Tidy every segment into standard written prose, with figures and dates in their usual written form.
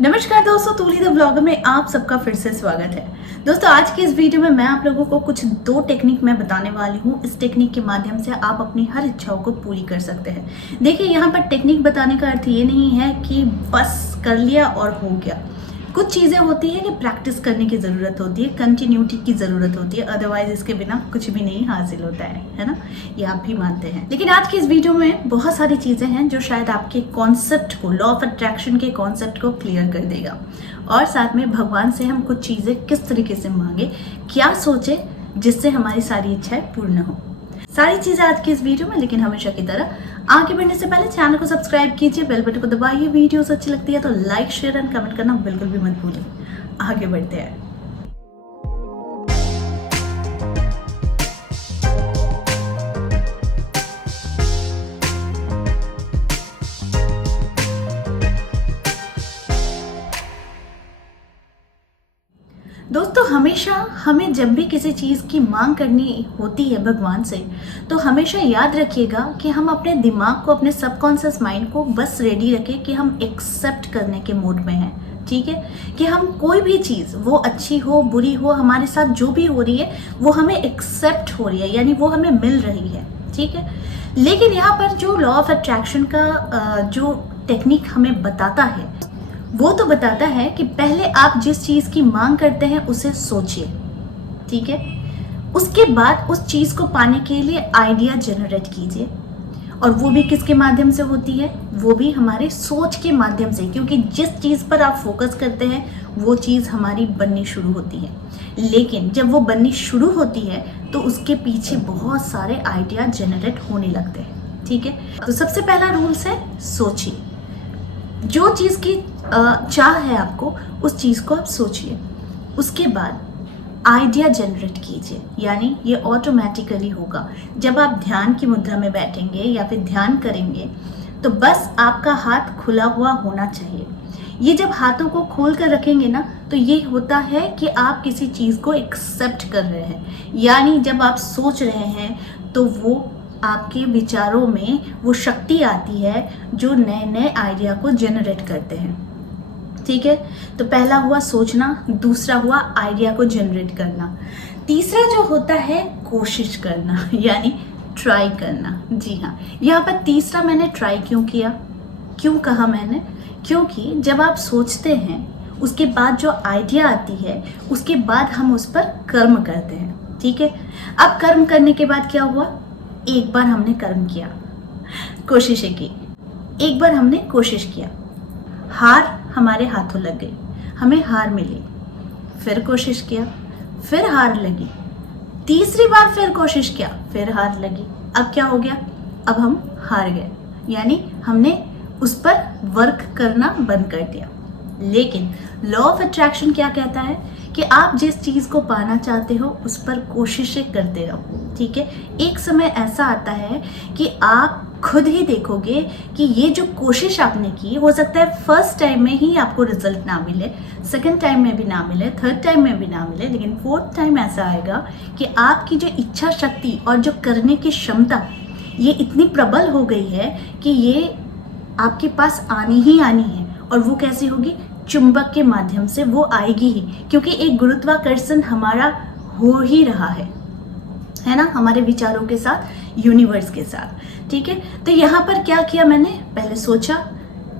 नमस्कार दोस्तों, तूली the blogger में आप सबका फिर से स्वागत है। दोस्तों, आज की इस वीडियो में मैं आप लोगों को कुछ दो टेक्निक मैं बताने वाली हूँ। इस टेक्निक के माध्यम से आप अपनी हर इच्छाओं को पूरी कर सकते हैं। देखिए, यहाँ पर टेक्निक बताने का अर्थ ये नहीं है कि बस कर लिया और हो गया। कुछ चीज़ें होती है कि प्रैक्टिस करने की ज़रूरत होती है, कंटिन्यूटी की ज़रूरत होती है, अदरवाइज इसके बिना कुछ भी नहीं हासिल होता है ना। ये आप भी मानते हैं। लेकिन आज की इस वीडियो में बहुत सारी चीज़ें हैं जो शायद आपके कॉन्सेप्ट को, लॉ ऑफ अट्रैक्शन के कॉन्सेप्ट को क्लियर कर देगा। और साथ में भगवान से हम कुछ चीज़ें किस तरीके से मांगे, क्या सोचे जिससे हमारी सारी इच्छाएं पूर्ण हो, सारी चीज़ें आज की इस वीडियो में। लेकिन हमेशा की तरह आगे बढ़ने से पहले चैनल को सब्सक्राइब कीजिए, बेल बटन को दबाइए। वीडियोस अच्छी लगती है तो लाइक, शेयर एंड कमेंट करना बिल्कुल भी मत भूलिए। आगे बढ़ते हैं। दोस्तों, हमेशा हमें जब भी किसी चीज़ की मांग करनी होती है भगवान से, तो हमेशा याद रखिएगा कि हम अपने दिमाग को, अपने सबकॉन्शियस माइंड को बस रेडी रखें कि हम एक्सेप्ट करने के मोड में हैं। ठीक है, कि हम कोई भी चीज़, वो अच्छी हो बुरी हो, हमारे साथ जो भी हो रही है वो हमें एक्सेप्ट हो रही है, यानी वो हमें मिल रही है। ठीक है, लेकिन यहाँ पर जो लॉ ऑफ अट्रैक्शन का जो टेक्निक हमें बताता है, वो तो बताता है कि पहले आप जिस चीज़ की मांग करते हैं उसे सोचिए। ठीक है, उसके बाद उस चीज़ को पाने के लिए आइडिया जनरेट कीजिए। और वो भी किसके माध्यम से होती है? वो भी हमारे सोच के माध्यम से, क्योंकि जिस चीज़ पर आप फोकस करते हैं वो चीज़ हमारी बननी शुरू होती है। लेकिन जब वो बननी शुरू होती है तो उसके पीछे बहुत सारे आइडिया जनरेट होने लगते हैं। ठीक है, तो सबसे पहला रूल्स है, सोचिए। जो चीज़ की चाह है आपको, उस चीज़ को आप सोचिए। उसके बाद आइडिया जनरेट कीजिए, यानी ये ऑटोमेटिकली होगा। जब आप ध्यान की मुद्रा में बैठेंगे या फिर ध्यान करेंगे तो बस आपका हाथ खुला हुआ होना चाहिए। ये जब हाथों को खोल कर रखेंगे ना, तो ये होता है कि आप किसी चीज़ को एक्सेप्ट कर रहे हैं। यानी जब आप सोच रहे हैं तो वो आपके विचारों में वो शक्ति आती है जो नए नए आइडिया को जनरेट करते हैं। ठीक है, तो पहला हुआ सोचना, दूसरा हुआ आइडिया को जनरेट करना, तीसरा जो होता है कोशिश करना, यानी ट्राई करना। जी हाँ, यहाँ पर तीसरा मैंने ट्राई क्यों किया, क्यों कहा मैंने? क्योंकि जब आप सोचते हैं उसके बाद जो आइडिया आती है, उसके बाद हम उस पर कर्म करते हैं। ठीक है, अब कर्म करने के बाद क्या हुआ? एक बार हमने कर्म किया, कोशिशें की, एक बार हमने कोशिश किया, हार हमारे हाथों लग गई, हमें हार मिली, फिर कोशिश किया, फिर हार लगी, तीसरी बार फिर कोशिश किया, फिर हार लगी। अब क्या हो गया? अब हम हार गए, यानी हमने उस पर वर्क करना बंद कर दिया। लेकिन लॉ ऑफ अट्रैक्शन क्या कहता है कि आप जिस चीज़ को पाना चाहते हो उस पर कोशिशें करते रहो। ठीक है, एक समय ऐसा आता है कि आप खुद ही देखोगे कि ये जो कोशिश आपने की, हो सकता है फर्स्ट टाइम में ही आपको रिजल्ट ना मिले, सेकंड टाइम में भी ना मिले, थर्ड टाइम में भी ना मिले, लेकिन फोर्थ टाइम ऐसा आएगा कि आपकी जो इच्छा शक्ति और जो करने की क्षमता, ये इतनी प्रबल हो गई है कि ये आपके पास आनी ही आनी है। और वो कैसी होगी? चुंबक के माध्यम से वो आएगी ही, क्योंकि एक गुरुत्वाकर्षण हमारा हो ही रहा है ना, हमारे विचारों के साथ, यूनिवर्स के साथ। ठीक है, तो यहाँ पर क्या किया मैंने? पहले सोचा,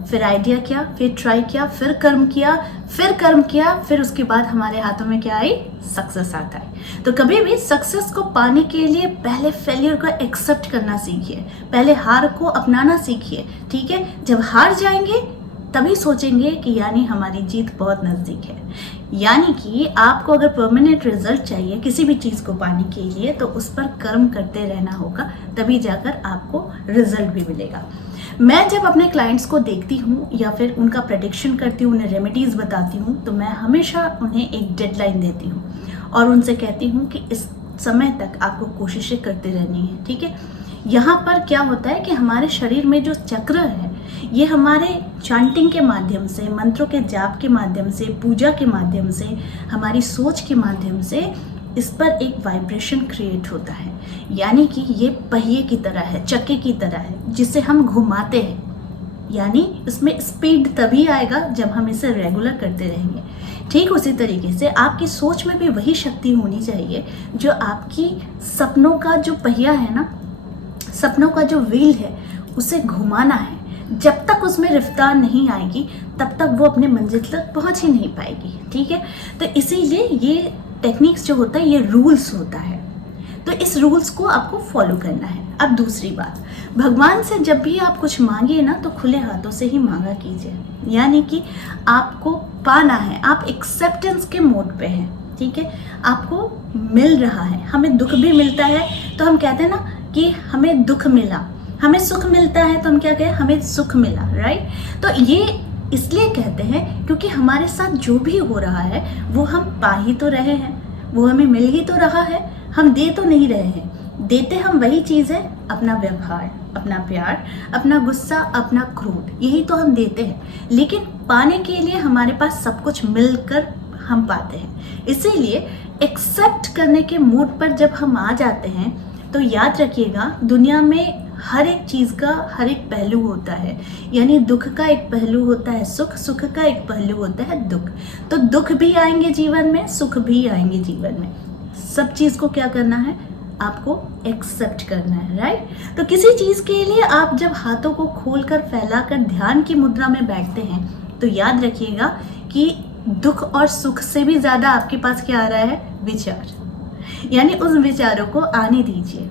फिर आइडिया किया, फिर ट्राई किया, फिर कर्म किया, फिर कर्म किया, फिर उसके बाद हमारे हाथों में क्या आई? सक्सेस आता है। तो कभी भी सक्सेस को पाने के लिए पहले फेलियर को एक्सेप्ट करना सीखिए, पहले हार को अपनाना सीखिए। ठीक है, जब हार जाएंगे तभी सोचेंगे कि यानी हमारी जीत बहुत नज़दीक है। यानी कि आपको अगर परमानेंट रिजल्ट चाहिए किसी भी चीज़ को पाने के लिए, तो उस पर कर्म करते रहना होगा, तभी जाकर आपको रिजल्ट भी मिलेगा। मैं जब अपने क्लाइंट्स को देखती हूँ या फिर उनका प्रेडिक्शन करती हूँ, उन्हें रेमेडीज़ बताती हूँ, तो मैं हमेशा उन्हें एक डेडलाइन देती हूँ और उनसे कहती हूँ कि इस समय तक आपको कोशिशें करते रहनी है। ठीक है, यहाँ पर क्या होता है कि हमारे शरीर में जो चक्र है, ये हमारे चांटिंग के माध्यम से, मंत्रों के जाप के माध्यम से, पूजा के माध्यम से, हमारी सोच के माध्यम से इस पर एक वाइब्रेशन क्रिएट होता है। यानी कि ये पहिए की तरह है, चक्के की तरह है, जिसे हम घुमाते हैं। यानी इसमें स्पीड तभी आएगा जब हम इसे रेगुलर करते रहेंगे। ठीक उसी तरीके से आपकी सोच में भी वही शक्ति होनी चाहिए जो आपकी सपनों का जो पहिया है ना, सपनों का जो व्हील है, उसे घुमाना है। जब तक उसमें रफ्तार नहीं आएगी तब तक वो अपने मंजिल तक पहुंच ही नहीं पाएगी। ठीक है, तो इसीलिए ये टेक्निक्स जो होता है, ये रूल्स होता है, तो इस रूल्स को आपको फॉलो करना है। अब दूसरी बात, भगवान से जब भी आप कुछ मांगिए ना तो खुले हाथों से ही मांगा कीजिए, यानी कि आपको पाना है, आप एक्सेप्टेंस के मोड पे हैं। ठीक है, आपको मिल रहा है, हमें दुख भी मिलता है तो हम कहते हैं ना कि हमें दुख मिला, हमें सुख मिलता है तो हम क्या कहें, हमें सुख मिला, राइट। तो ये इसलिए कहते हैं क्योंकि हमारे साथ जो भी हो रहा है वो हम पा ही तो रहे हैं, वो हमें मिल ही तो रहा है, हम दे तो नहीं रहे हैं। देते हम वही चीज़ है, अपना व्यवहार, अपना प्यार, अपना गुस्सा, अपना क्रोध, यही तो हम देते हैं। लेकिन पाने के लिए हमारे पास सब कुछ मिलकर हम पाते हैं। इसीलिए एक्सेप्ट करने के मूड पर जब हम आ जाते हैं तो याद रखिएगा, दुनिया में हर एक चीज़ का हर एक पहलू होता है, यानी दुख का एक पहलू होता है सुख, सुख का एक पहलू होता है दुख। तो दुख भी आएंगे जीवन में, सुख भी आएंगे जीवन में। सब चीज़ को क्या करना है, आपको एक्सेप्ट करना है, राइट। तो किसी चीज़ के लिए आप जब हाथों को खोलकर फैलाकर ध्यान की मुद्रा में बैठते हैं तो याद रखिएगा कि दुख और सुख से भी ज़्यादा आपके पास क्या आ रहा है, विचार, यानी उस विचारों को आने दीजिए।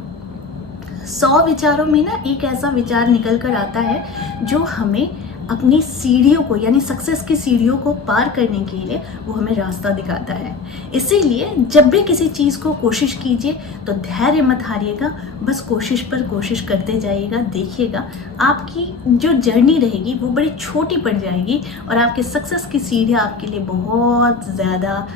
100 विचारों में ना एक ऐसा विचार निकल कर आता है जो हमें अपनी सीढ़ियों को, यानी सक्सेस की सीढ़ियों को पार करने के लिए वो हमें रास्ता दिखाता है। इसीलिए जब भी किसी चीज़ को कोशिश कीजिए तो धैर्य मत हारिएगा, बस कोशिश पर कोशिश करते जाइएगा। देखिएगा आपकी जो जर्नी रहेगी वो बड़ी छोटी पड़ जाएगी और आपके सक्सेस की सीढ़ियाँ आपके लिए बहुत ज़्यादा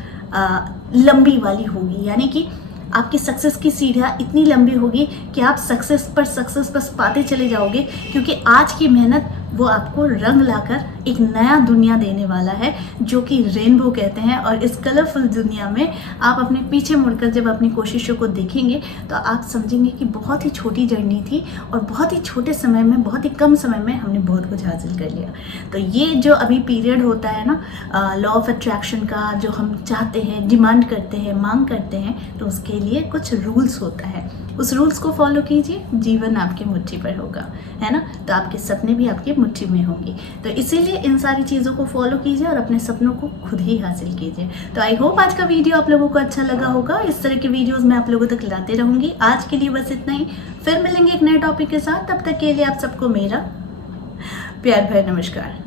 लंबी वाली होगी, यानी कि आपकी सक्सेस की सीढ़ियाँ इतनी लंबी होगी कि आप सक्सेस पर सक्सेस बस पाते चले जाओगे, क्योंकि आज की मेहनत वो आपको रंग लाकर एक नया दुनिया देने वाला है जो कि रेनबो कहते हैं। और इस कलरफुल दुनिया में आप अपने पीछे मुड़कर जब अपनी कोशिशों को देखेंगे तो आप समझेंगे कि बहुत ही छोटी जर्नी थी और बहुत ही छोटे समय में, बहुत ही कम समय में हमने बहुत कुछ हासिल कर लिया। तो ये जो अभी पीरियड होता है ना, लॉ ऑफ अट्रैक्शन का, जो हम चाहते हैं, डिमांड करते हैं, मांग करते हैं, तो उसके लिए कुछ रूल्स होता है। उस रूल्स को फॉलो कीजिए, जीवन आपकी मुट्ठी पर होगा, है ना। तो आपके सपने भी आपकी मुट्ठी में होंगे। तो इसीलिए इन सारी चीज़ों को फॉलो कीजिए और अपने सपनों को खुद ही हासिल कीजिए। तो आई होप आज का वीडियो आप लोगों को अच्छा लगा होगा। इस तरह के वीडियोस मैं आप लोगों तक लाते रहूँगी। आज के लिए बस इतना ही, फिर मिलेंगे एक नए टॉपिक के साथ। तब तक के लिए आप सबको मेरा प्यार भरा नमस्कार।